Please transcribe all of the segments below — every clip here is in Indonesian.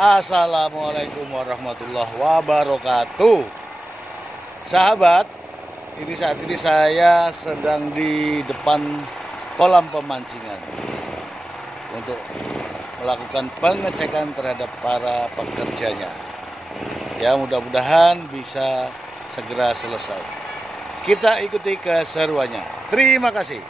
Assalamualaikum warahmatullahi wabarakatuh. Sahabat, saat ini saya sedang di depan kolam pemancingan untuk melakukan pengecekan terhadap para pekerjanya. Ya, mudah-mudahan bisa segera selesai. Kita ikuti keseruannya. Terima kasih.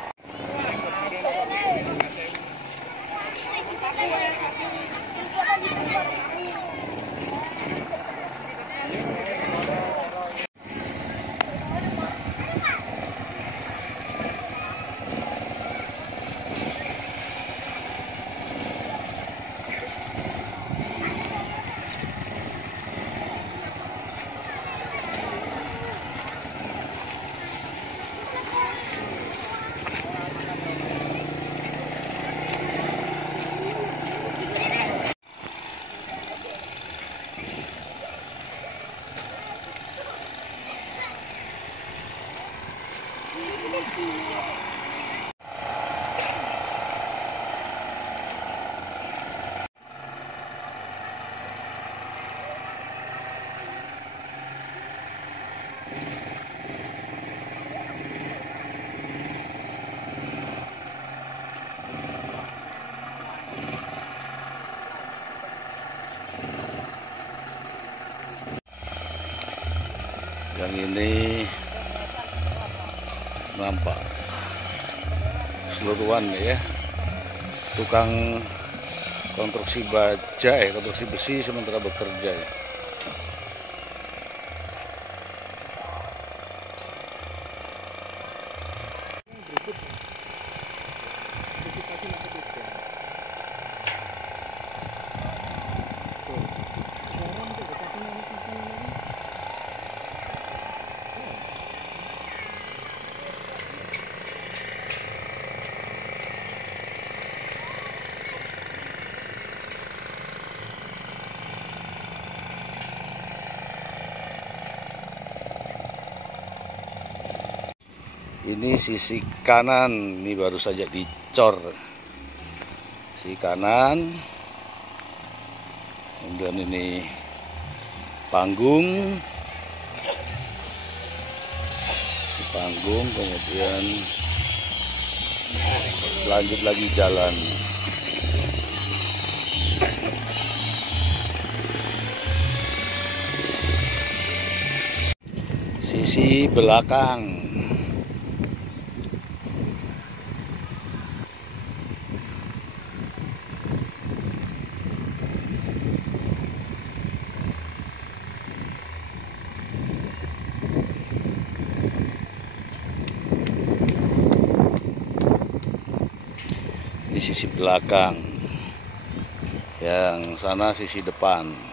Yang ini nampak seluruhan ya, tukang konstruksi baja, konstruksi besi sementara bekerja ya. Ini sisi kanan, ini baru saja dicor sisi kanan. Kemudian ini panggung, kemudian lanjut lagi jalan. Sisi belakang. Di sisi belakang, yang sana sisi depan.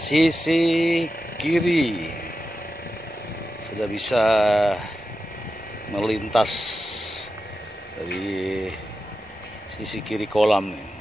Sisi kiri sudah bisa melintas dari sisi kiri kolam nih.